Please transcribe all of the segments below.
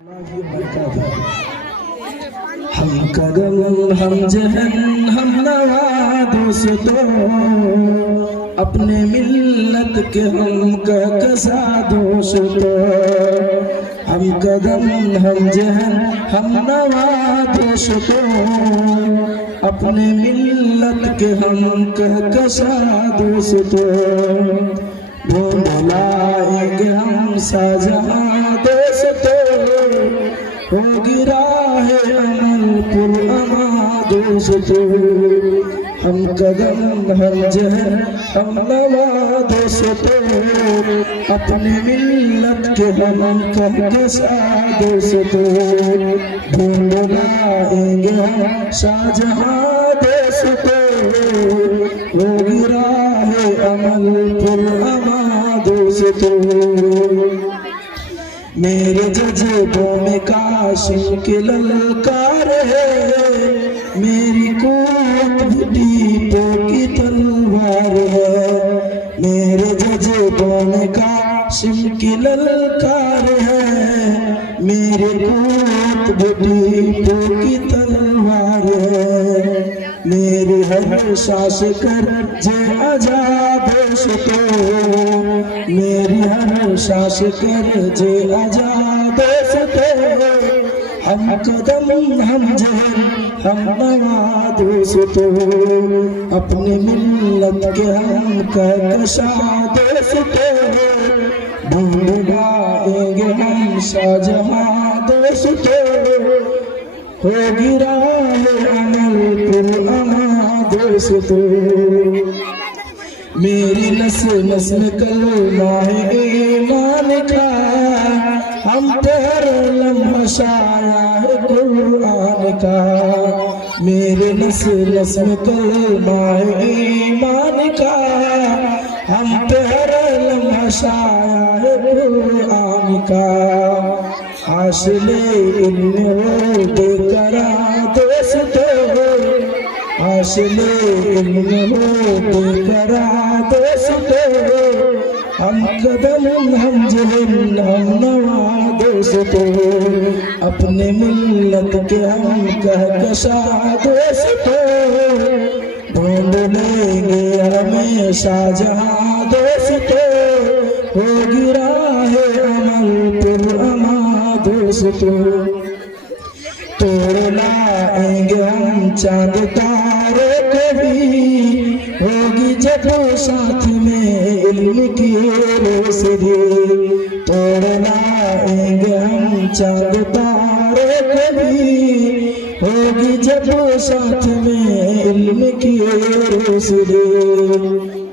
हम कदम हम जहन हम नवा दोस्तों, अपने मिल्लत के हम कसा दोस्तों। हम कदम हम जहन हम नवा दोस्तों, अपने मिल्लत के हम कसा दोस्तों। ढूंढ लाएंगे हम शाहजहां दोस्तों, होगी राह अमल पुरअमा दोस्तों। हम कदम हम जहन हम नवा दोस्तों, अपने मिल्लत के हम कसा दोस्तों। ढूंढ लाएंगे हम शाहजहां दोस्तों, होगी राह अमल पुरअमा दोस्तों। मेरे जज्बों में काशिम के ललकार है, मेरी कुव्वत दीपों की तलवार है। मेरे जज्बों में काशिम की ललकार है, मेरे कुव्वत दीपों की तलवार है। मेरी हर सांस कर जे आजाद दोस्तों, मेरी हर सांस कर जे आजाद दोस्तों। हम कदम हम जहन हम नवा दोस्तों, अपने मिल्लत के हम कसा दोस्तों। ढूंढ लाएंगे हम शाहजहां दोस्तों, होगी राह अमल पुरअमा दोस्तों। मेरी नस नस में कलमा है ईमान का, हम पर लम्हा शाया है कुरान का। मेरे नस नस में कलमा है ईमान का, हम पर लम्हा शाया है कुरान का। हासिले इल्म हो बेकरा दोस्तों, हासिले इल्म हो बेकरा दोस्तों। हम कदम हम जहन हम नवा दोस्तों, अपने मिल्लत के हम कसा दोस्तों। ढूंढ लेंगे हमें शाहजहां दोस्तों, होगी राह अमल पुरअमा दोस्तों। तोड़ लाएंगे हम चांद तारे कभी, होगी जब साथ में इल्म की रोशनी। तोड़ लाएंगे हम चांद तारे कभी, होगी जब साथ में इल्म की रोशनी।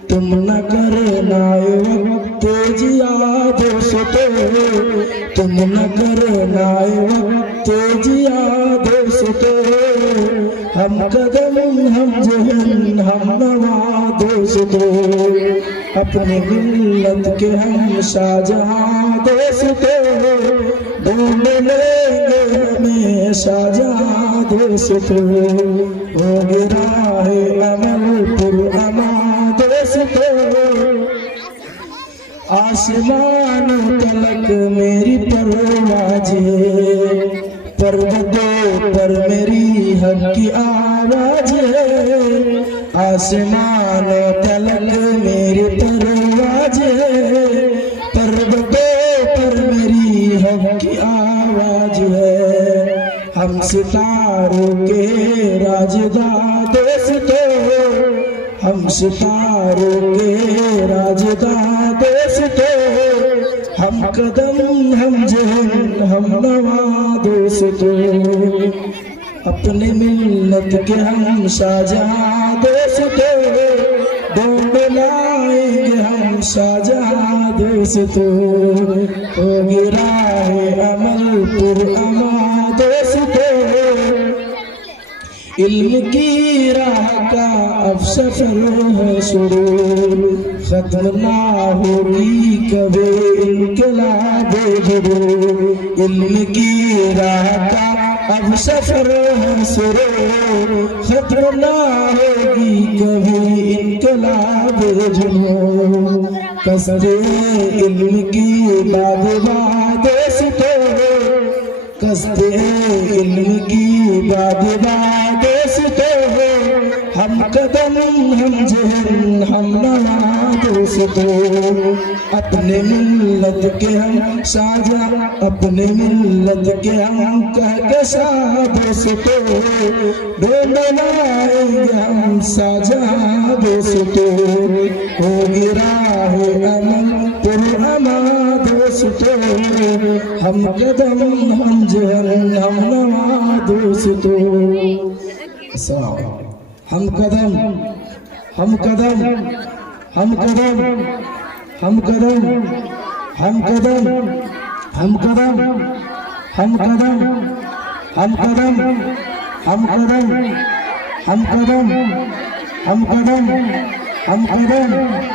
तुम न करना वक्त जिया दोस्तों, तुम न करना वक्त जिया दोस्तों। हम कदम हम जहन हम नवा दोस्तों, अपने मिल्लत के हम शाहजहां दोस्तों। ढूंढ लेंगे हमें शाहजहां दोस्तों, होगी राह अमल पुरअमा दोस्तों। आसमान तलक मेरी परवाज़ है, पर्वतों पर मेरी हक की आवाज है। आसमान तलक मेरी परवाज़ है, पर्वतों पर मेरी हक की आवाज है। हम सितारों के राजदां दोस्तों, हम सितारों के राजदां दोस्तों। हम कदम हम जहन हम नवा दोस्तों, अपने मिल्लत के हम शाहजहां दोस्तों। ढूंढ लाएंगे हम शाहजहां दोस्तों, होगी राह अमल पुरअमा दोस्तों। इल्म की राह का अब सफर है शुरू, खत्म ना होगी कभी इनकलाब ज़रूर। इल्म की राह का अब सफर है शुरू, खत्म ना होगी कभी इनकलाब ज़रूर। कसरे इल्म की बादशाह दोस्तों, दस्ते इल्म की बादबा दोस्तों हम कदम हम जहन हम नवा दोस्तों अपने मिल्लत के हम साजा अपने मिल्लत के हम कहकशा दोस्तों ढूंढनाएंगे हम साजा दोस्तों होगी राह अमन पुरमा दोस्तों हम कदम हम जहन हम नवा दोस्तों हम कदम हम कदम हम कदम हम कदम हम कदम हम कदम हम कदम हम कदम हम कदम हम कदम हम कदम हम कदम